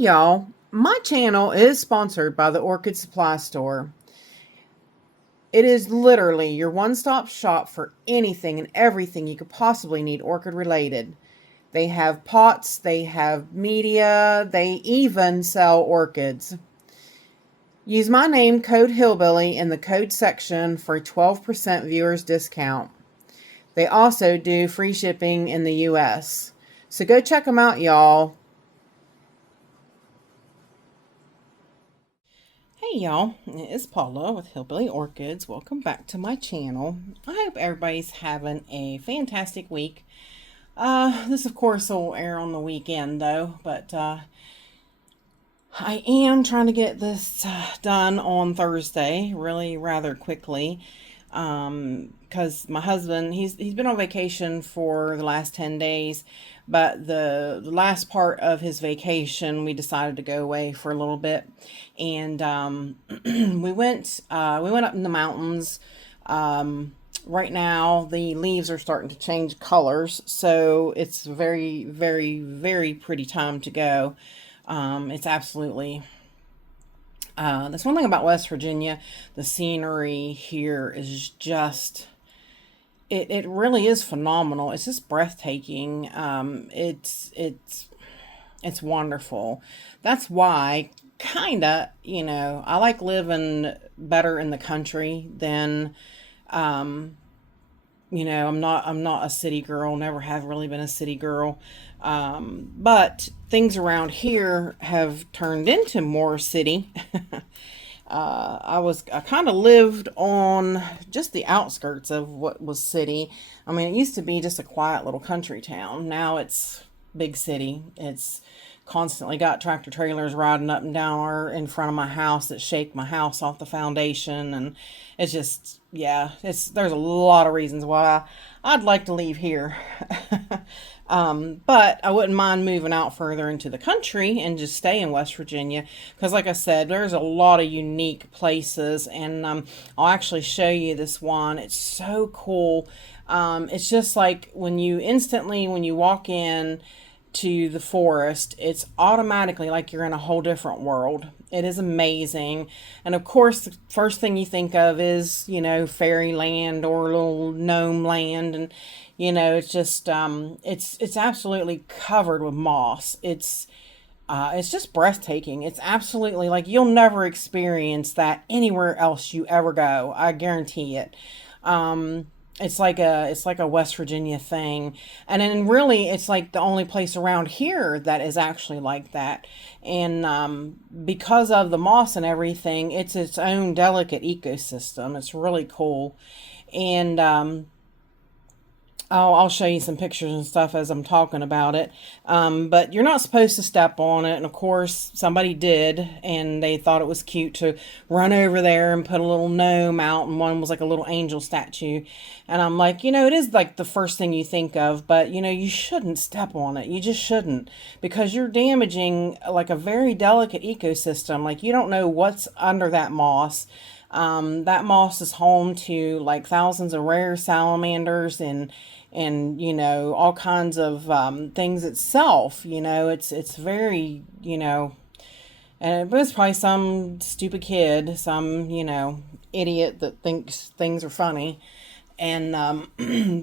Y'all, my channel is sponsored by the Orchid Supply Store. It is literally your one-stop shop for anything and everything you could possibly need orchid related. They have pots, they have media, they even sell orchids. Use my name, code Hillbilly, in the code section for a 12% viewers discount. They also do free shipping in the US. So go check them out, y'all. Hey y'all, it's Paula with Hillbilly Orchids. Welcome back to my channel. I hope everybody's having a fantastic week. This of course will air on the weekend though, but I am trying to get this done on Thursday, really rather quickly. Because my husband, he's been on vacation for the last 10 days, but the last part of his vacation, we decided to go away for a little bit, and we went up in the mountains. Right now, the leaves are starting to change colors, so it's very, very, very pretty time to go. It's absolutely that's one thing about West Virginia. The scenery here is just, it really is phenomenal. It's just breathtaking. It's wonderful. That's why, kinda, I like living better in the country than, I'm not a city girl, never have really been a city girl. But things around here have turned into more city. I kind of lived on just the outskirts of what was city. I mean, it used to be just a quiet little country town. Now it's big city. It's constantly got tractor trailers riding up and down or in front of my house that shake my house off the foundation, and it's just, yeah, there's a lot of reasons why I'd like to leave here. But I wouldn't mind moving out further into the country and just stay in West Virginia, because like I said, there's a lot of unique places, and I'll actually show you this one. It's so cool. It's just like when you walk in to the forest, it's automatically like you're in a whole different world. It is amazing. And of course, the first thing you think of is, fairyland or little gnome land. And, it's just, it's absolutely covered with moss. It's just breathtaking. It's absolutely like you'll never experience that anywhere else you ever go. I guarantee it. It's like a West Virginia thing. And then really it's like the only place around here that is actually like that. And because of the moss and everything, it's its own delicate ecosystem. It's really cool. And I'll show you some pictures and stuff as I'm talking about it. But you're not supposed to step on it. And of course, somebody did. And they thought it was cute to run over there and put a little gnome out. And one was like a little angel statue. And I'm like, it is like the first thing you think of. But, you shouldn't step on it. You just shouldn't. Because you're damaging like a very delicate ecosystem. Like you don't know what's under that moss. That moss is home to like thousands of rare salamanders and all kinds of things itself. It's very, and it was probably some stupid kid, some idiot that thinks things are funny. And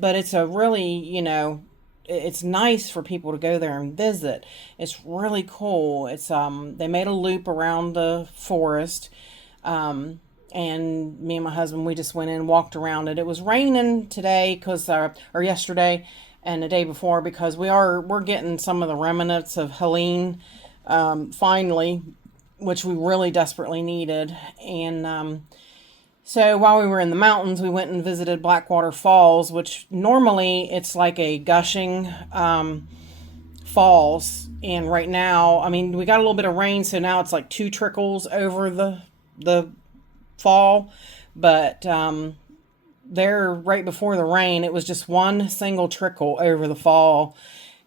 but it's a really, it's nice for people to go there and visit. It's really cool. It's they made a loop around the forest. And me and my husband, we just went in and walked around it. It was raining today or yesterday and the day before, because we're getting some of the remnants of Helene, finally, which we really desperately needed. And so while we were in the mountains, we went and visited Blackwater Falls, which normally it's like a gushing falls. And right now, I mean, we got a little bit of rain, so now it's like 2 trickles over the fall. But there, right before the rain, it was just 1 single trickle over the fall.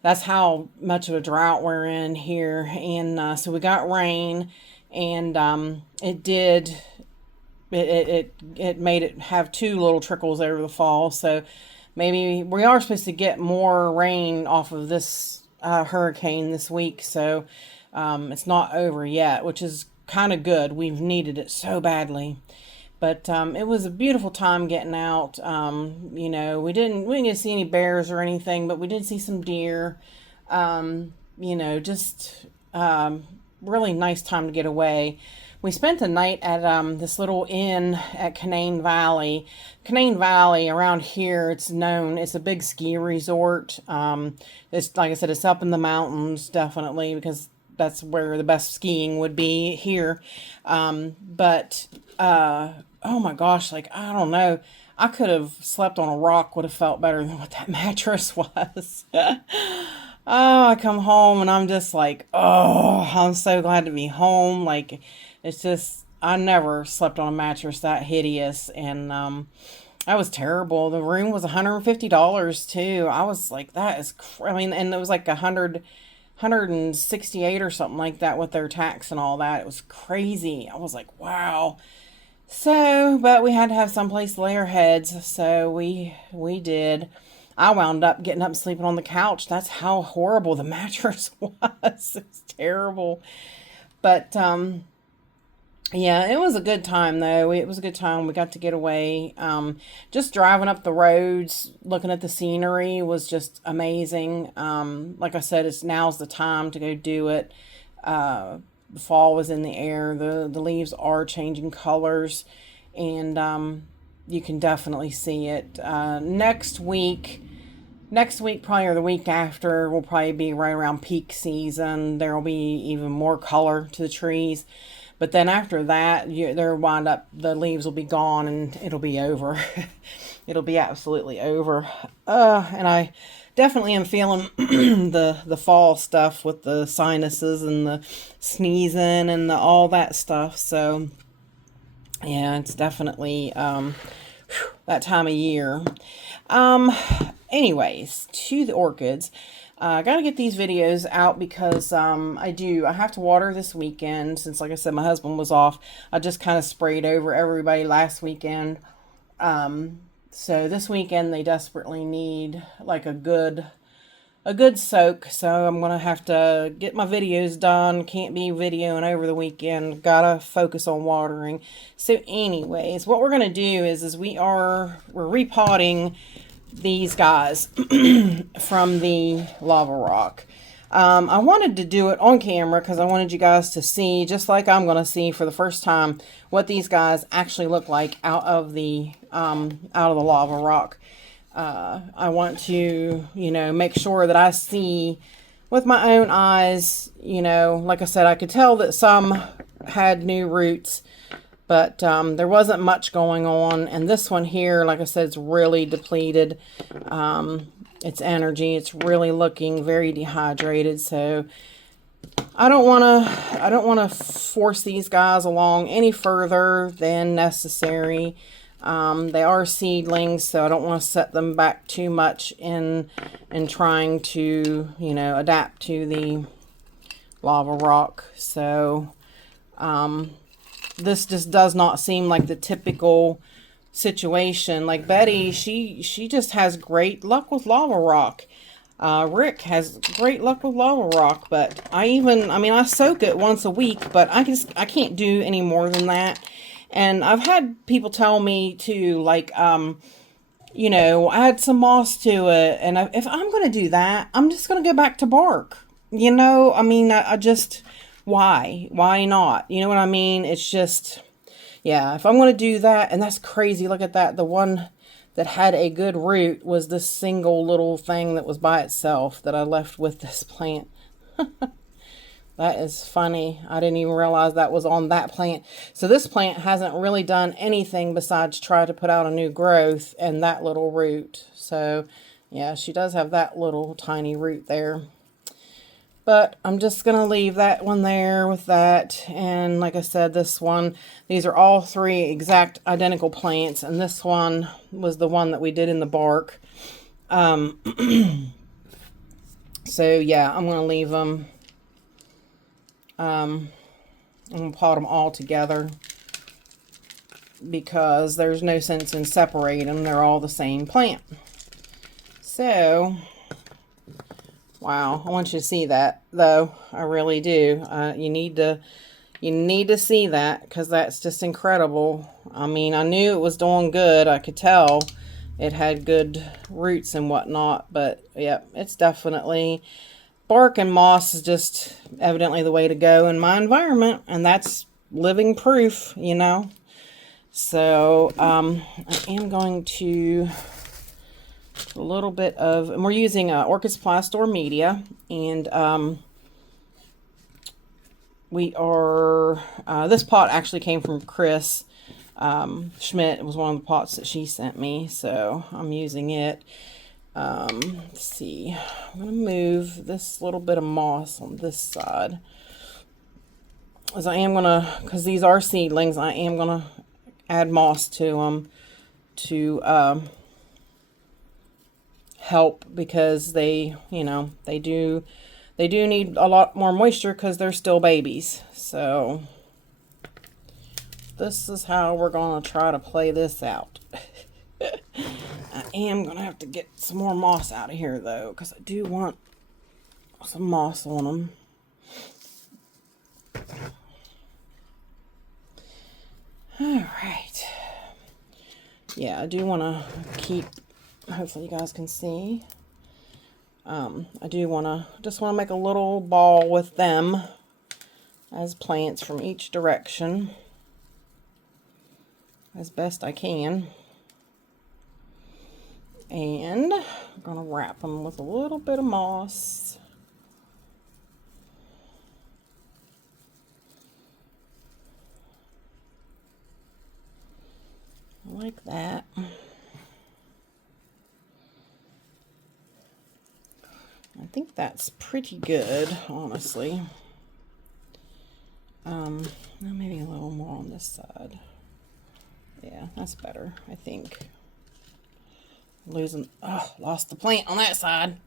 That's how much of a drought we're in here. And so we got rain, and it made it have 2 little trickles over the fall. So maybe we are supposed to get more rain off of this hurricane this week, so it's not over yet, which is kind of good. We've needed it so badly. But it was a beautiful time getting out. You know, we didn't get to see any bears or anything, but we did see some deer. You know, just really nice time to get away. We spent the night at this little inn at Canaan Valley. Canaan Valley around here, it's known, it's a big ski resort. It's, like I said, it's up in the mountains, definitely, because that's where the best skiing would be here. But oh my gosh, like, I don't know. I could have slept on a rock, would have felt better than what that mattress was. Oh, I come home and I'm just like, oh, I'm so glad to be home. Like, it's just, I never slept on a mattress that hideous. And that was terrible. The room was $150 too. I was like, that is, I mean, and it was like 168 or something like that with their tax and all that. It was crazy. I was like, wow. So, but we had to have someplace to lay our heads, so we did. I wound up getting up and sleeping on the couch. That's how horrible the mattress was. It's terrible. But yeah, it was a good time though. It was a good time. We got to get away. Just driving up the roads, looking at the scenery was just amazing. Like I said, now's the time to go do it. The fall was in the air. The leaves are changing colors, and you can definitely see it. Next week, probably, or the week after, will probably be right around peak season. There will be even more color to the trees. But then after that, the leaves will be gone and it'll be over. It'll be absolutely over. And I definitely am feeling the fall stuff with the sinuses and the sneezing and all that stuff. So yeah, it's definitely that time of year. Anyways, to the orchids. I got to get these videos out because I have to water this weekend, since, like I said, my husband was off. I just kind of sprayed over everybody last weekend. So this weekend they desperately need like a good soak. So I'm going to have to get my videos done. Can't be videoing over the weekend. Got to focus on watering. So anyways, what we're going to do is we're repotting these guys from the lava rock. I wanted to do it on camera because I wanted you guys to see, just like I'm going to see for the first time, what these guys actually look like out of the lava rock. I want to, make sure that I see with my own eyes. Like I said, I could tell that some had new roots, but there wasn't much going on. And this one here, like I said, it's really depleted. Its energy. It's really looking very dehydrated. So I don't want to force these guys along any further than necessary. They are seedlings, so I don't want to set them back too much in trying to, adapt to the lava rock. So this just does not seem like the typical situation. Like Betty, she just has great luck with lava rock. Rick has great luck with lava rock, but I soak it once a week, but I can't do any more than that. And I've had people tell me to, like, add some moss to it, and if I'm going to do that, I'm just going to go back to bark. I just, why not? You know what I mean? It's just, yeah, if I'm going to do that, and that's crazy. Look at that. The one that had a good root was this single little thing that was by itself that I left with this plant. That is funny. I didn't even realize that was on that plant. So this plant hasn't really done anything besides try to put out a new growth and that little root. So yeah, she does have that little tiny root there. But I'm just going to leave that one there with that. And like I said, this one, these are all three exact identical plants. And this one was the one that we did in the bark. So yeah, I'm going to leave them. I'm going to pot them all together because there's no sense in separating them. They're all the same plant. So Wow, I want you to see that, though. I really do. You need to see that, because that's just incredible. I mean, I knew it was doing good. I could tell it had good roots and whatnot, but yeah, it's definitely, bark and moss is just evidently the way to go in my environment, and that's living proof, you know. So I am going to a little bit of, and we're using Orchids Plastor media, and we are, this pot actually came from Chris Schmidt. It was one of the pots that she sent me, so I'm using it. Let's see, I'm going to move this little bit of moss on this side, as I am going to, because these are seedlings, I am going to add moss to them to help, because they, you know, they do need a lot more moisture because they're still babies. So this is how we're going to try to play this out. I am going to have to get some more moss out of here, though, because I do want some moss on them. All right. Yeah, I do want to keep, hopefully you guys can see. I do just want to make a little ball with them as plants from each direction as best I can. And I'm going to wrap them with a little bit of moss. Like that. I think that's pretty good, honestly. Maybe a little more on this side. Yeah, that's better, I think. Lost the plant on that side.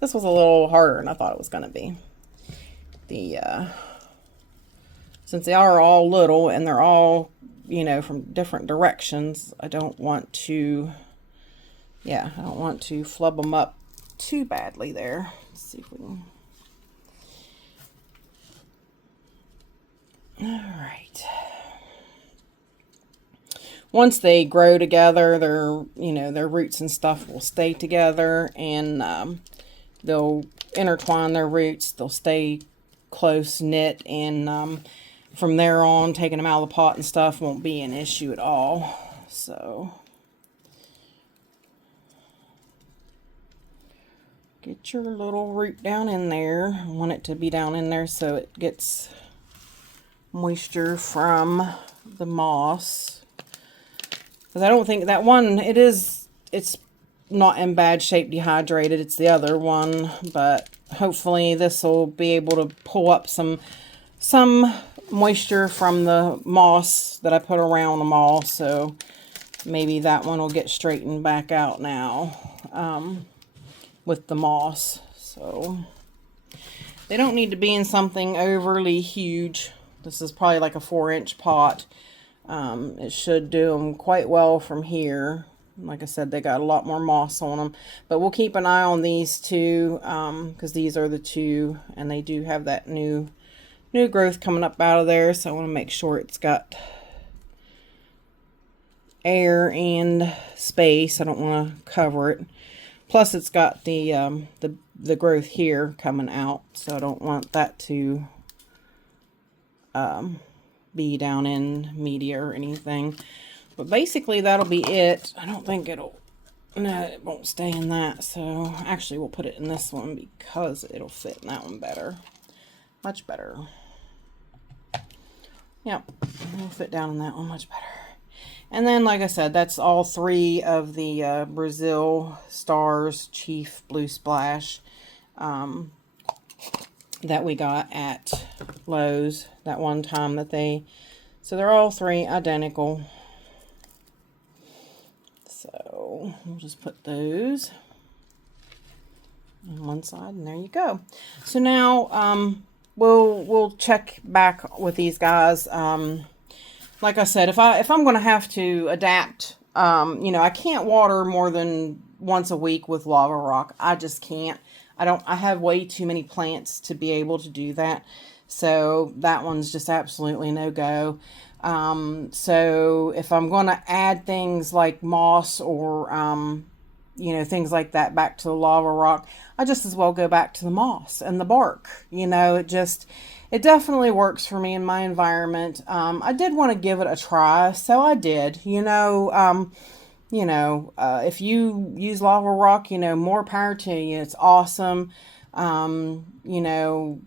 This was a little harder than I thought it was going to be. Since they are all little and they're all, you know, from different directions, I don't want to flub them up too badly there. Let's see if we can. All right. Once they grow together, their roots and stuff will stay together, and they'll intertwine their roots. They'll stay close knit, and from there on, taking them out of the pot and stuff won't be an issue at all. So get your little root down in there. I want it to be down in there so it gets moisture from the moss. Because I don't think that one, it's not in bad shape dehydrated. It's the other one, but hopefully this will be able to pull up some moisture from the moss that I put around them all. So maybe that one will get straightened back out now with the moss. So they don't need to be in something overly huge. This is probably like a 4-inch pot. It should do them quite well from here. Like I said, they got a lot more moss on them, but we'll keep an eye on these two, because these are the two, and they do have that new growth coming up out of there. So I want to make sure it's got air and space. I don't want to cover it. Plus it's got the growth here coming out, so I don't want that to be down in media or anything. But basically that'll be it. I don't think it won't stay in that. So actually we'll put it in this one because it'll fit in that one better. Much better. Yep, it'll fit down in that one much better. And then, like I said, that's all 3 of the Brazil Stars Chief Blue Splash that we got at Lowe's that one time so they're all 3 identical. So we'll just put those on one side, and there you go. So now we'll check back with these guys. Like I said, if I'm going to have to adapt, I can't water more than once a week with lava rock. I just can't. I have way too many plants to be able to do that. So that one's just absolutely no go. So if I'm going to add things like moss or, things like that back to the lava rock, I just as well go back to the moss and the bark. It definitely works for me in my environment. I did want to give it a try, so I did. If you use lava rock, more power to you. It's awesome. Um, you know,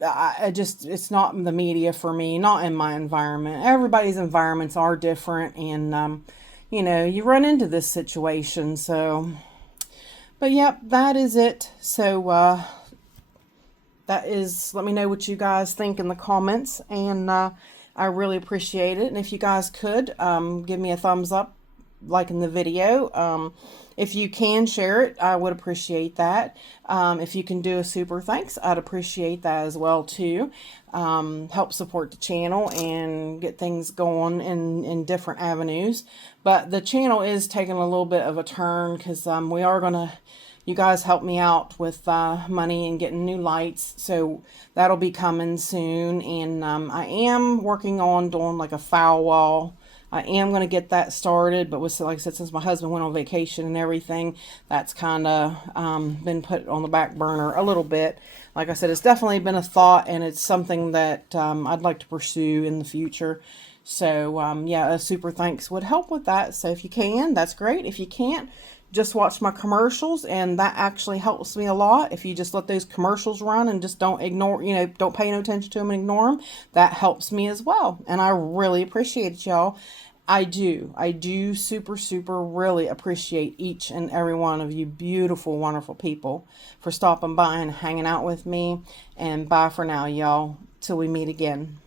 it's not the media for me, not in my environment. Everybody's environments are different, and, you run into this situation. So, but yep, that is it. So, let me know what you guys think in the comments, and I really appreciate it. And if you guys could give me a thumbs up, like in the video. If you can share it, I would appreciate that. If you can do a super thanks, I'd appreciate that as well too. Help support the channel and get things going in different avenues. But the channel is taking a little bit of a turn because you guys help me out with money and getting new lights, so that'll be coming soon. And I am working on doing like a foul wall. I am going to get that started, but like I said, since my husband went on vacation and everything, that's kind of been put on the back burner a little bit. Like I said, it's definitely been a thought, and it's something that I'd like to pursue in the future. So, yeah, a super thanks would help with that. So if you can, that's great. If you can't, just watch my commercials, and that actually helps me a lot. If you just let those commercials run and just don't ignore, don't pay no attention to them and ignore them, that helps me as well. And I really appreciate it, y'all. I do super, super really appreciate each and every one of you beautiful, wonderful people for stopping by and hanging out with me. And bye for now, y'all, till we meet again.